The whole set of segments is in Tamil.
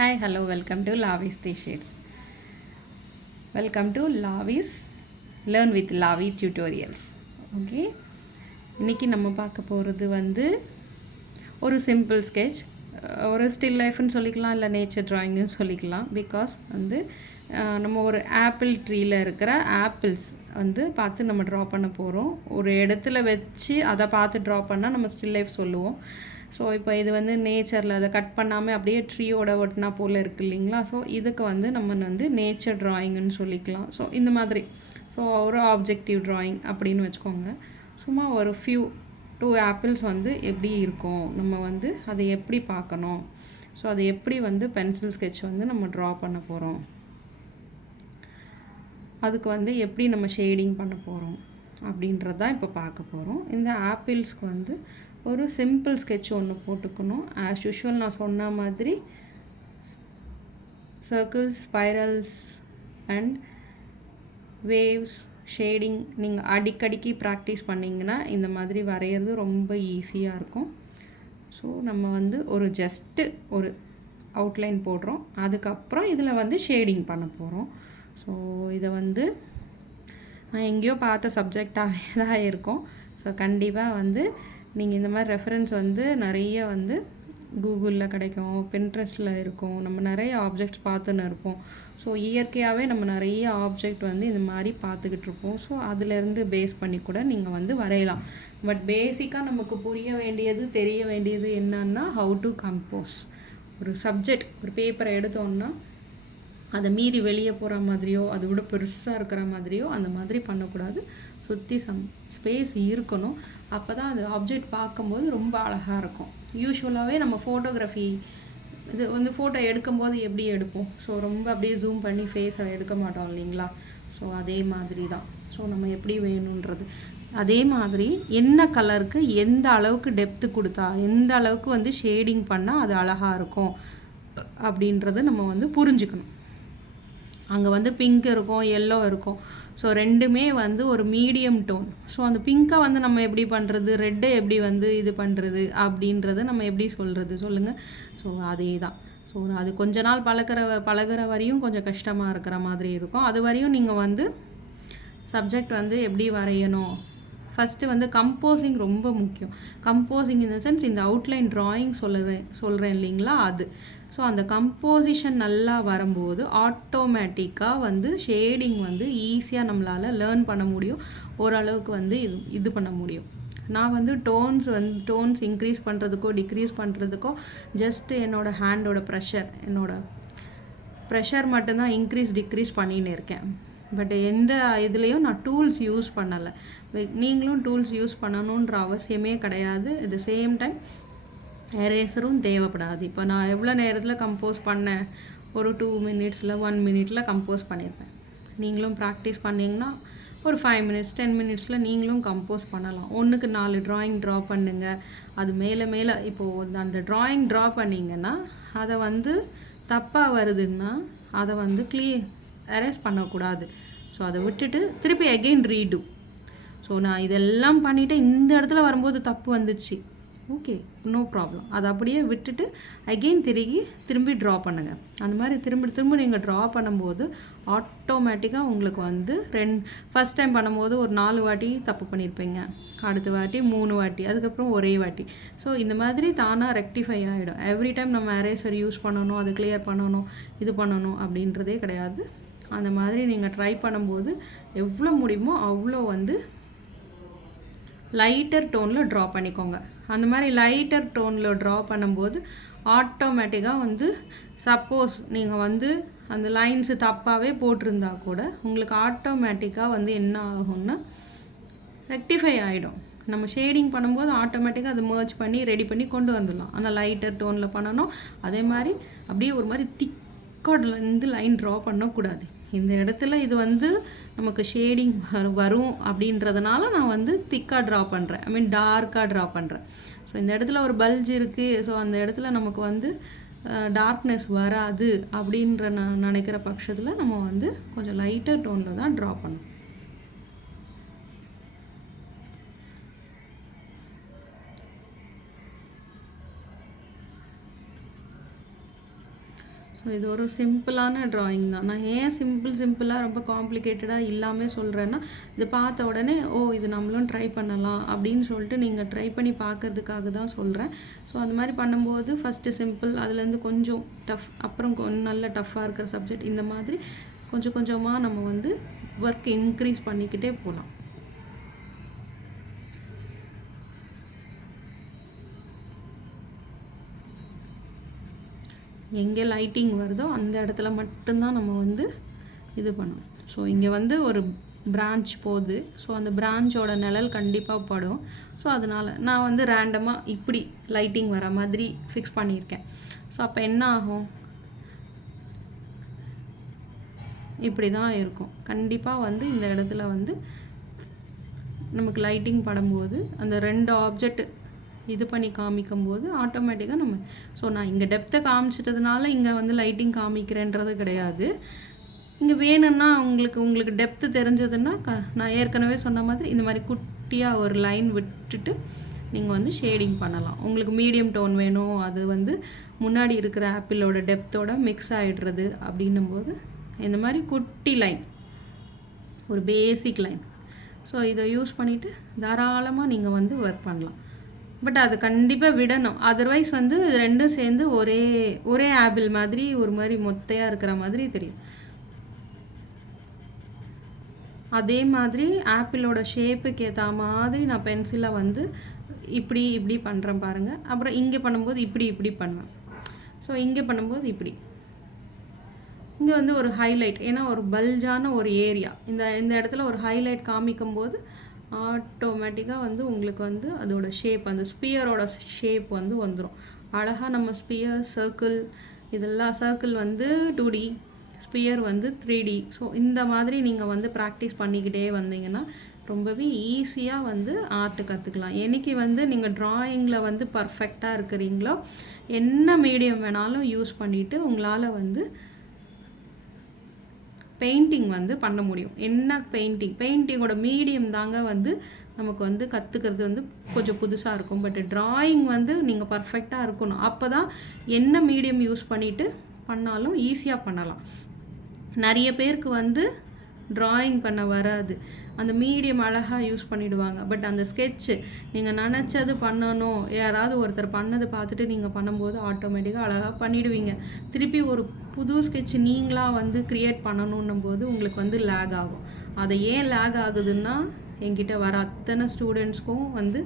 Hi, hello, welcome to Lavi's Three Shades. Welcome to Lavi's Learn with Lavi Tutorials. Okay, இன்னைக்கு நம்ம பார்க்க போகிறது வந்து ஒரு சிம்பிள் ஸ்கெட்ச், ஒரு ஸ்டில் லைஃப்னு சொல்லிக்கலாம், இல்லை நேச்சர் ட்ராயிங்னு சொல்லிக்கலாம். பிகாஸ் வந்து நம்ம ஒரு ஆப்பிள் ட்ரீயில் இருக்கிற ஆப்பிள்ஸ் வந்து பார்த்து நம்ம ட்ரா பண்ண போகிறோம். ஒரு இடத்துல வச்சு அதை பார்த்து ட்ரா பண்ணால் நம்ம ஸ்டில் லைஃப் சொல்லுவோம். ஸோ இப்போ இது வந்து நேச்சரில் அதை கட் பண்ணாமல் அப்படியே ட்ரீயோட ஒட்டினா போல் இருக்குது இல்லைங்களா. ஸோ இதுக்கு வந்து நம்ம வந்து நேச்சர் ட்ராயிங்னு சொல்லிக்கலாம். ஸோ இந்த மாதிரி ஸோ ஒரு ஆப்ஜெக்டிவ் ட்ராயிங் அப்படின்னு வச்சுக்கோங்க. சும்மா ஒரு டூ ஆப்பிள்ஸ் வந்து எப்படி இருக்கும், நம்ம வந்து அதை எப்படி பார்க்கணும், ஸோ அதை எப்படி வந்து பென்சில் ஸ்கெட்ச் வந்து நம்ம ட்ரா பண்ண போகிறோம், அதுக்கு வந்து எப்படி நம்ம ஷேடிங் பண்ண போகிறோம் அப்படின்றது தான் இப்போ பார்க்க போகிறோம். இந்த ஆப்பிள்ஸ்க்கு வந்து ஒரு சிம்பிள் ஸ்கெட்ச் ஒன்று போட்டுக்கணும். ஆஸ் யூஷுவல் நான் சொன்ன மாதிரி circles, spirals and waves, shading நீங்கள் அடிக்கடிக்கு ப்ராக்டிஸ் பண்ணிங்கன்னா இந்த மாதிரி வரைகிறது ரொம்ப ஈஸியாக இருக்கும். ஸோ நம்ம வந்து ஒரு ஜஸ்ட்டு ஒரு அவுட்லைன் போடுறோம், அதுக்கப்புறம் இதில் வந்து ஷேடிங் பண்ண போகிறோம். ஸோ இதை வந்து நான் எங்கேயோ பார்த்த சப்ஜெக்டாகவே தான் இருக்கும். ஸோ கண்டிப்பாக வந்து நீங்கள் இந்த மாதிரி ரெஃபரன்ஸ் வந்து நிறைய வந்து கூகுளில் கிடைக்கும், பின்ட்ரெஸ்ட்டில் இருக்கும், நம்ம நிறைய ஆப்ஜெக்ட்ஸ் பார்த்துன்னு இருப்போம். ஸோ இயற்கையாகவே நம்ம நிறைய ஆப்ஜெக்ட் வந்து இந்த மாதிரி பார்த்துக்கிட்டு இருப்போம். ஸோ அதிலேருந்து பேஸ் பண்ணி கூட நீங்கள் வந்து வரையலாம். பட் பேசிக்காக நமக்கு புரிய வேண்டியது, தெரிய வேண்டியது என்னன்னா ஹவு டு கம்போஸ். ஒரு சப்ஜெக்ட், ஒரு பேப்பரை எடுத்தோன்னா அதை மீறி வெளியே போகிற மாதிரியோ அதை விட பெருசாக இருக்கிற மாதிரியோ அந்த மாதிரி பண்ணக்கூடாது. சுற்றி ஸ்பேஸ் இருக்கணும். அப்போ தான் அது ஆப்ஜெக்ட் பார்க்கும்போது ரொம்ப அழகாக இருக்கும். யூஸ்வலாகவே நம்ம ஃபோட்டோகிராஃபி இது வந்து ஃபோட்டோ எடுக்கும்போது எப்படி எடுப்போம், ஸோ ரொம்ப அப்படியே ஜூம் பண்ணி ஃபேஸை எடுக்க மாட்டோம் இல்லைங்களா. ஸோ அதே மாதிரி தான். ஸோ நம்ம எப்படி வேணுன்றது அதே மாதிரி என்ன கலருக்கு எந்த அளவுக்கு டெப்த்து கொடுத்தா, எந்த அளவுக்கு வந்து ஷேடிங் பண்ணால் அது அழகாக இருக்கும் அப்படின்றத நம்ம வந்து புரிஞ்சுக்கணும். அங்கே வந்து பிங்க் இருக்கும், எல்லோ இருக்கும். ஸோ ரெண்டுமே வந்து ஒரு மீடியம் டோன். ஸோ அந்த பிங்க்கை வந்து நம்ம எப்படி பண்ணுறது, ரெட்டை எப்படி வந்து இது பண்ணுறது அப்படின்றத நம்ம எப்படி சொல்கிறது சொல்லுங்கள். ஸோ அதே தான். ஸோ அது கொஞ்ச நாள் பழகிற வரையும் கொஞ்சம் கஷ்டமாக இருக்கிற மாதிரி இருக்கும். அது வரையும் நீங்கள் வந்து சப்ஜெக்ட் வந்து எப்படி வரையணும், ஃபஸ்ட்டு வந்து கம்போசிங் ரொம்ப முக்கியம். கம்போசிங் இன் த சென்ஸ் இந்த அவுட்லைன் ட்ராயிங் சொல்கிறேன் இல்லைங்களா, அது. ஸோ அந்த கம்போசிஷன் நல்லா வரும்போது ஆட்டோமேட்டிக்காக வந்து ஷேடிங் வந்து ஈஸியாக நம்மளால் லேர்ன் பண்ண முடியும். ஓரளவுக்கு வந்து இது பண்ண முடியும். நான் வந்து டோன்ஸ் இன்க்ரீஸ் பண்ணுறதுக்கோ டிக்ரீஸ் பண்ணுறதுக்கோ ஜஸ்ட்டு என்னோடய ஹேண்டோட ப்ரெஷர் மட்டும்தான் இன்க்ரீஸ் டிக்ரீஸ் பண்ணின்னு இருக்கேன். பட் எந்த இதுலேயும் நான் டூல்ஸ் யூஸ் பண்ணலை. நீங்களும் டூல்ஸ் யூஸ் பண்ணணுன்ற அவசியமே கிடையாது. அட் த சேம் டைம் எரேசரும் தேவைப்படாது. இப்போ நான் எவ்வளோ நேரத்தில் கம்போஸ் பண்ணேன், ஒரு 2 மினிட்ஸில் 1 மினிட்டில் கம்போஸ் பண்ணியிருப்பேன். நீங்களும் ப்ராக்டிஸ் பண்ணிங்கன்னா ஒரு 5 மினிட்ஸ் 10 மினிட்ஸில் நீங்களும் கம்போஸ் பண்ணலாம். 1க்கு 4 ட்ராயிங் ட்ரா பண்ணுங்கள். அது மேலே இப்போது அந்த ட்ராயிங் ட்ரா பண்ணிங்கன்னா அதை வந்து தப்பாக வருதுன்னா அதை வந்து எரேஸ் பண்ணக்கூடாது. ஸோ அதை விட்டுட்டு திருப்பி அகெயின் ரீடு. ஸோ நான் இதெல்லாம் பண்ணிவிட்டு இந்த இடத்துல வரும்போது தப்பு வந்துச்சு, ஓகே, நோ ப்ராப்ளம். அதை அப்படியே விட்டுட்டு அகெயின் திரும்பி ட்ரா பண்ணுங்கள். அந்த மாதிரி திரும்ப நீங்கள் ட்ரா பண்ணும்போது ஆட்டோமேட்டிக்காக உங்களுக்கு வந்து ஃபஸ்ட் டைம் பண்ணும்போது ஒரு 4 வாட்டி தப்பு பண்ணியிருப்பீங்க, அடுத்த வாட்டி 3 வாட்டி, அதுக்கப்புறம் ஒரே வாட்டி. ஸோ இந்த மாதிரி தானாக ரெக்டிஃபை ஆகிடும். எவ்ரி டைம் நம்ம எரேசர் யூஸ் பண்ணணும், அது கிளியர் பண்ணணும், இது பண்ணணும் அப்படின்றதே கிடையாது. அந்த மாதிரி நீங்கள் ட்ரை பண்ணும்போது எவ்வளோ முடியுமோ அவ்வளோ வந்து லைட்டர் டோனில் ட்ரா பண்ணிக்கோங்க. அந்த மாதிரி லைட்டர் டோனில் ட்ரா பண்ணும்போது ஆட்டோமேட்டிக்காக வந்து சப்போஸ் நீங்கள் வந்து அந்த லைன்ஸு தப்பாகவே போட்டிருந்தா கூட உங்களுக்கு ஆட்டோமேட்டிக்காக வந்து என்ன ஆகும்னா ரெக்டிஃபை ஆகிடும். நம்ம ஷேடிங் பண்ணும்போது ஆட்டோமேட்டிக்காக அதை மர்ஜ் பண்ணி ரெடி பண்ணி கொண்டு வந்துடலாம். ஆனால் லைட்டர் டோனில் பண்ணணும். அதே மாதிரி அப்படியே ஒரு மாதிரி திக்காக வந்து லைன் ட்ரா பண்ணக்கூடாது. இந்த இடத்துல இது வந்து நமக்கு ஷேடிங் வரும் அப்படின்றதுனால நான் வந்து திக்காக ட்ரா பண்ணுறேன், டார்க்காக ட்ரா பண்ணுறேன். ஸோ இந்த இடத்துல ஒரு பல்ஜ் இருக்குது, ஸோ அந்த இடத்துல நமக்கு வந்து டார்க்னஸ் வராது அப்படின்ற நினைக்கிற பட்சத்தில் நம்ம வந்து கொஞ்சம் லைட்டர் டோனில் தான் ட்ரா பண்ணணும். ஸோ இது ஒரு சிம்பிளான ட்ராயிங் தான். நான் ஏன் சிம்பிளாக ரொம்ப காம்ப்ளிகேட்டடாக இல்லாமல் சொல்கிறேன்னா, இது பார்த்த உடனே ஓ இது நம்மளும் ட்ரை பண்ணலாம் அப்படின்னு சொல்லிட்டு நீங்கள் ட்ரை பண்ணி பார்க்கறதுக்காக தான் சொல்கிறேன். ஸோ அந்த மாதிரி பண்ணும்போது ஃபஸ்ட்டு சிம்பிள், அதுலேருந்து கொஞ்சம் டஃப், அப்புறம் நல்ல டஃப்பாக இருக்கிற சப்ஜெக்ட், இந்த மாதிரி கொஞ்சம் கொஞ்சமாக நம்ம வந்து ஒர்க் இன்க்ரீஸ் பண்ணிக்கிட்டே போகலாம். எங்கே லைட்டிங் வருதோ அந்த இடத்துல மட்டும்தான் நம்ம வந்து இது பண்ணணும். ஸோ இங்கே வந்து ஒரு பிரான்ச் போகுது. ஸோ அந்த பிரான்ச்சோட நிழல் கண்டிப்பாக படும். ஸோ அதனால் நான் வந்து ரேண்டமாக இப்படி லைட்டிங் வர மாதிரி ஃபிக்ஸ் பண்ணியிருக்கேன். ஸோ அப்போ என்ன ஆகும், இப்படி தான் இருக்கும். கண்டிப்பாக வந்து இந்த இடத்துல வந்து நமக்கு லைட்டிங் படும்போது அந்த 2 ஆப்ஜெக்ட் இது பண்ணி காமிக்கும்போது ஆட்டோமேட்டிக்காக நம்ம, ஸோ நான் இங்கே டெப்த்தை காமிச்சிட்டதுனால இங்கே வந்து லைட்டிங் காமிக்கிறேன்றது கிடையாது. இங்கே வேணும்னா உங்களுக்கு டெப்த்து தெரிஞ்சதுன்னா நான் ஏற்கனவே சொன்ன மாதிரி இந்த மாதிரி குட்டியாக ஒரு லைன் விட்டுட்டு நீங்கள் வந்து ஷேடிங் பண்ணலாம். உங்களுக்கு மீடியம் டோன் வேணும், அது வந்து முன்னாடி இருக்கிற ஆப்பிளோட டெப்த்தோட மிக்ஸ் ஆகிடுறது அப்படின்னும்போது இந்த மாதிரி குட்டி லைன், ஒரு பேசிக் லைன். ஸோ இதை யூஸ் பண்ணிவிட்டு தாராளமாக நீங்கள் வந்து ஒர்க் பண்ணலாம். பட் அது கண்டிப்பாக விடணும். அதர்வைஸ் வந்து ரெண்டும் சேர்ந்து ஒரே ஆப்பிள் மாதிரி ஒரு மாதிரி மொத்தையாக இருக்கிற மாதிரி தெரியும். அதே மாதிரி ஆப்பிளோட ஷேப்புக்கு ஏற்ற மாதிரி நான் பென்சிலை வந்து இப்படி பண்ணுறேன் பாருங்கள். அப்புறம் இங்கே பண்ணும்போது இப்படி பண்ணுவேன். ஸோ இங்கே பண்ணும்போது இப்படி, இங்கே வந்து ஒரு ஹைலைட், ஏன்னா ஒரு பல்ஜான ஒரு ஏரியா, இந்த இடத்துல ஒரு ஹைலைட் காமிக்கும் போது ஆட்டோமேட்டிக்காக வந்து உங்களுக்கு வந்து அதோட ஷேப், அந்த ஸ்பியரோட ஷேப் வந்து வந்துடும். அழகாக நம்ம ஸ்பியர், சர்க்கிள், இதெல்லாம் சர்க்கிள் வந்து 2D, ஸ்பியர் வந்து 3D. ஸோ இந்த மாதிரி நீங்கள் வந்து ப்ராக்டிஸ் பண்ணிக்கிட்டே வந்தீங்கன்னா ரொம்பவே ஈஸியாக வந்து ஆர்ட் கற்றுக்கலாம். என்னைக்கு வந்து நீங்கள் ட்ராயிங்கில் வந்து பர்ஃபெக்டாக இருக்கிறீங்களோ என்ன மீடியம் வேணாலும் யூஸ் பண்ணிவிட்டு உங்களால் வந்து பெயிண்டிங் வந்து பண்ண முடியும். என்ன பெயிண்டிங்கோட மீடியம் தாங்க வந்து நமக்கு வந்து கற்றுக்கிறது வந்து கொஞ்சம் புதுசாக இருக்கும். பட் ட்ராயிங் வந்து நீங்கள் பர்ஃபெக்டாக இருக்கணும். அப்போ தான் என்ன மீடியம் யூஸ் பண்ணிவிட்டு பண்ணாலும் ஈஸியாக பண்ணலாம். நிறைய பேருக்கு வந்து ட்ராயிங் பண்ண வராது, அந்த மீடியம் அழகாக யூஸ் பண்ணிவிடுவாங்க. பட் அந்த ஸ்கெட்சு நீங்கள் நினச்சது பண்ணணும், யாராவது ஒருத்தர் பண்ணதை பார்த்துட்டு நீங்கள் பண்ணும்போது ஆட்டோமேட்டிக்காக அழகாக பண்ணிவிடுவீங்க. திருப்பி ஒரு புது ஸ்கெட்ச் நீங்களாக வந்து க்ரியேட் பண்ணணுன்னும் போது உங்களுக்கு வந்து லேக் ஆகும். அதை ஏன் லேக் ஆகுதுன்னா, என்கிட்ட வர அத்தனை ஸ்டூடெண்ட்ஸ்க்கும் வந்து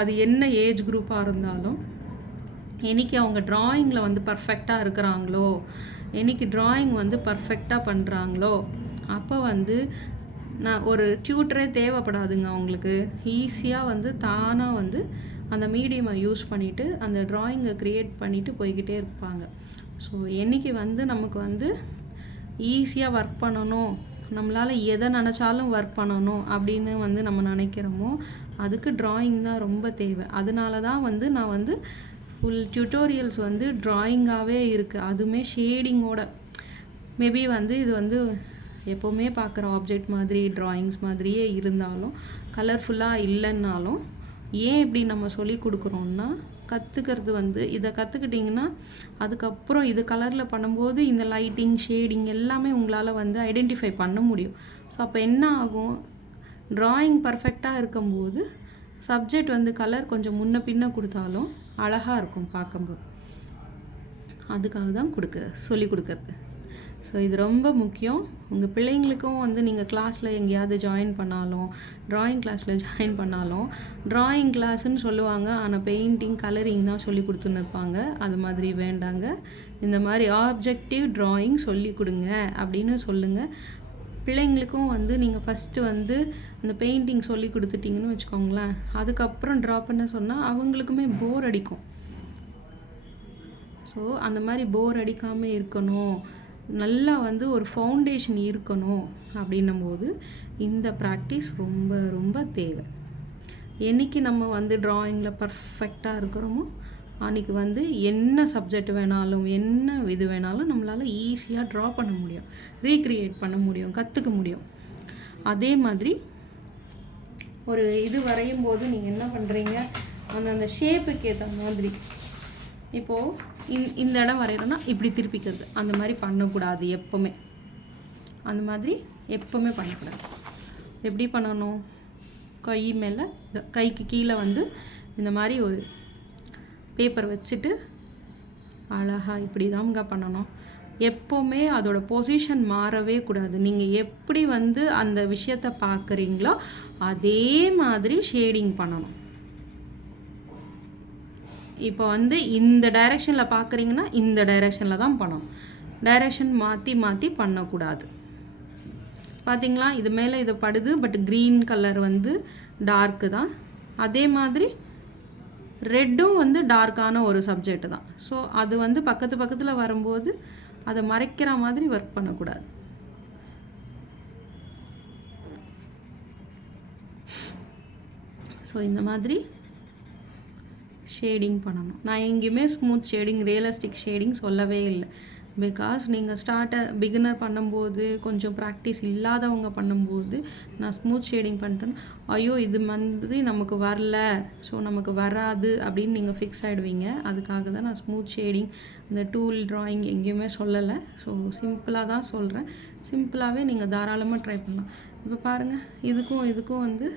அது என்ன ஏஜ் குரூப்பாக இருந்தாலும் என்னைக்கு அவங்க ட்ராயிங்கில் வந்து பர்ஃபெக்டாக இருக்கிறாங்களோ, என்னைக்கு ட்ராயிங் வந்து பர்ஃபெக்டாக பண்ணுறாங்களோ, அப்போ வந்து நான் ஒரு டியூட்டரே தேவைப்படாதுங்க. அவங்களுக்கு ஈஸியாக வந்து தானாக வந்து அந்த மீடியமை யூஸ் பண்ணிவிட்டு அந்த ட்ராயிங்கை க்ரியேட் பண்ணிவிட்டு போய்கிட்டே இருப்பாங்க. ஸோ என்றைக்கு வந்து நமக்கு வந்து ஈஸியாக ஒர்க் பண்ணணும், நம்மளால் எதை நினச்சாலும் ஒர்க் பண்ணணும் அப்படின்னு வந்து நம்ம நினைக்கிறோமோ அதுக்கு ட்ராயிங் தான் ரொம்ப தேவை. அதனால தான் வந்து நான் வந்து ஃபுல் டியூட்டோரியல்ஸ் வந்து ட்ராயிங்காகவே இருக்குது. அதுவுமே ஷேடிங்கோட. மேபி வந்து இது வந்து எப்போவுமே பார்க்குற ஆப்ஜெக்ட் மாதிரி ட்ராயிங்ஸ் மாதிரியே இருந்தாலும் கலர்ஃபுல்லாக இல்லைன்னாலும் ஏன் இப்படி நம்ம சொல்லி கொடுக்குறோன்னா, கற்றுக்கிறது வந்து இதை கற்றுக்கிட்டிங்கன்னா அதுக்கப்புறம் இது கலரில் பண்ணும்போது இந்த லைட்டிங், ஷேடிங் எல்லாமே உங்களால் வந்து ஐடென்டிஃபை பண்ண முடியும். ஸோ அப்போ என்ன ஆகும், ட்ராயிங் பர்ஃபெக்டாக இருக்கும்போது சப்ஜெக்ட் வந்து கலர் கொஞ்சம் முன்ன பின்ன கொடுத்தாலும் அழகாக இருக்கும் பார்க்கும்போது. அதுக்காக தான் சொல்லி கொடுக்குறது. ஸோ இது ரொம்ப முக்கியம். உங்கள் பிள்ளைங்களுக்கும் வந்து நீங்கள் கிளாஸில் எங்கேயாவது ஜாயின் பண்ணாலும், ட்ராயிங் கிளாஸில் ஜாயின் பண்ணாலும், ட்ராயிங் கிளாஸ்ன்னு சொல்லுவாங்க, ஆனால் பெயிண்டிங், கலரிங் தான் சொல்லி கொடுத்துன்னு இருப்பாங்க. அது மாதிரி வேண்டாங்க. இந்த மாதிரி ஆப்ஜெக்டிவ் ட்ராயிங் சொல்லி கொடுங்க அப்படின்னு சொல்லுங்கள். பிள்ளைங்களுக்கும் வந்து நீங்கள் ஃபஸ்ட்டு வந்து அந்த பெயிண்டிங் சொல்லி கொடுத்துட்டிங்கன்னு வச்சுக்கோங்களேன், அதுக்கப்புறம் ட்ரா பண்ண சொன்னால் அவங்களுக்குமே போர் அடிக்கும். ஸோ அந்த மாதிரி போர் அடிக்காமல் இருக்கணும், நல்லா வந்து ஒரு ஃபவுண்டேஷன் இருக்கணும் அப்படின்னும் போது இந்த ப்ராக்டிஸ் ரொம்ப ரொம்ப தேவை. என்றைக்கு நம்ம வந்து ட்ராயிங்கில் பர்ஃபெக்டாக இருக்கிறோமோ அன்றைக்கி வந்து என்ன சப்ஜெக்ட் வேணாலும், என்ன இது வேணாலும் நம்மளால் ஈஸியாக ட்ரா பண்ண முடியும், ரீக்ரியேட் பண்ண முடியும், கற்றுக்க முடியும். அதே மாதிரி ஒரு இது வரையும் போது நீங்கள் என்ன பண்ணுறீங்க, அந்த ஷேப்புக்கு ஏற்ற மாதிரி இப்போது இந்த இடம் வரைகிறோன்னா இப்படி திருப்பிக்கிறது, அந்த மாதிரி பண்ணக்கூடாது எப்போவுமே. அந்த மாதிரி எப்போவுமே பண்ணக்கூடாது. எப்படி பண்ணணும், கை மேலே கைக்கு கீழே வந்து இந்த மாதிரி ஒரு பேப்பர் வச்சுட்டு அழகாக இப்படி தாங்க பண்ணணும். எப்போவுமே அதோட பொசிஷன் மாறவே கூடாது. நீங்கள் எப்படி வந்து அந்த விஷயத்தை பார்க்குறீங்களோ அதே மாதிரி ஷேடிங் பண்ணணும். இப்போ வந்து இந்த டைரெக்ஷனில் பார்க்குறீங்கன்னா இந்த டைரெக்ஷனில் தான் பண்ணணும். டைரெக்ஷன் மாற்றி மாற்றி பண்ணக்கூடாது. பார்த்திங்களா, இது மேலே இது படுது, பட் க்ரீன் கலர் வந்து டார்க்கு தான். அதே மாதிரி ரெட்டும் வந்து டார்க்கான ஒரு சப்ஜெக்ட் தான். ஸோ அது வந்து பக்கத்தில் வரும்போது அதை மறைக்கிற மாதிரி ஒர்க் பண்ணக்கூடாது. ஸோ இந்த மாதிரி ஷேடிங் பண்ணணும். நான் எங்கேயுமே ஸ்மூத் ஷேடிங், ரியலிஸ்டிக் ஷேடிங் சொல்லவே இல்லை. பிகாஸ் நீங்கள் பிகினர் பண்ணும்போது, கொஞ்சம் ப்ராக்டிஸ் இல்லாதவங்க பண்ணும்போது நான் ஸ்மூத் ஷேடிங் பண்ணிட்டேன், ஐயோ இது மாதிரி நமக்கு வரல, ஸோ நமக்கு வராது அப்படின்னு நீங்கள் ஃபிக்ஸ் ஆகிடுவீங்க. அதுக்காக தான் நான் ஸ்மூத் ஷேடிங், இந்த டூல் ட்ராயிங் எங்கேயுமே சொல்லலை. ஸோ சிம்பிளாக தான் சொல்கிறேன். சிம்பிளாகவே நீங்கள் தாராளமாக ட்ரை பண்ணலாம். இப்போ பாருங்கள், இதுக்கும் வந்து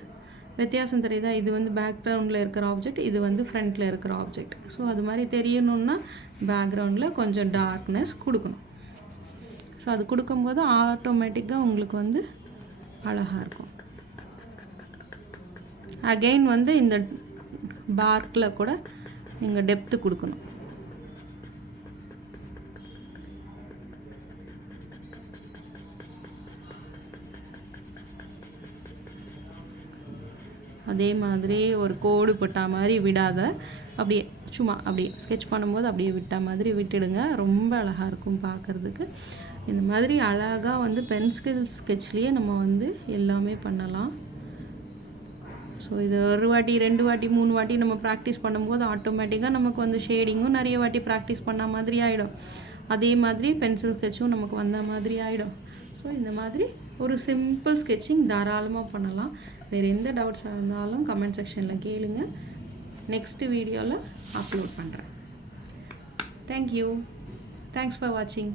வித்தியாசம் தெரியுதா? இது வந்து பேக்ரவுண்டில் இருக்கிற ஆப்ஜெக்ட், இது வந்து ஃப்ரண்ட்டில் இருக்கிற ஆப்ஜெக்ட். ஸோ அது மாதிரி தெரியணுன்னா பேக்ரவுண்டில் கொஞ்சம் டார்க்னஸ் கொடுக்கணும். ஸோ அது கொடுக்கும்போது ஆட்டோமேட்டிக்காக உங்களுக்கு வந்து அழகாக இருக்கும். அகெயின் வந்து இந்த டார்க்கில் கூட நீங்கள் டெப்த்து கொடுக்கணும். அதே மாதிரி ஒரு கோடு போட்ட மாதிரி விடாத, அப்படியே சும்மா அப்படியே ஸ்கெட்ச் பண்ணும்போது அப்படியே விட்ட மாதிரி விட்டுடுங்க. ரொம்ப அழகாக இருக்கும் பார்க்குறதுக்கு. இந்த மாதிரி அழகாக வந்து பென்சில் ஸ்கெட்ச்லேயே நம்ம வந்து எல்லாமே பண்ணலாம். ஸோ இது ஒரு வாட்டி 2 வாட்டி 3 வாட்டி நம்ம ப்ராக்டிஸ் பண்ணும்போது ஆட்டோமேட்டிக்காக நமக்கு வந்து ஷேடிங்கும் நிறைய வாட்டி ப்ராக்டிஸ் பண்ண மாதிரி ஆகிடும். அதே மாதிரி பென்சில் ஸ்கெட்சும் நமக்கு வந்த மாதிரி ஆகிடும். ஸோ இந்த மாதிரி ஒரு சிம்பிள் ஸ்கெட்சிங் தாராளமாக பண்ணலாம். வேறு எந்த டவுட்ஸாக இருந்தாலும் கமெண்ட் செக்ஷனில் கேளுங்க. நெக்ஸ்ட் வீடியோவில் அப்லோட் பண்ணுறேன். தேங்க்யூ. தேங்க்ஸ் ஃபார் வாட்சிங்.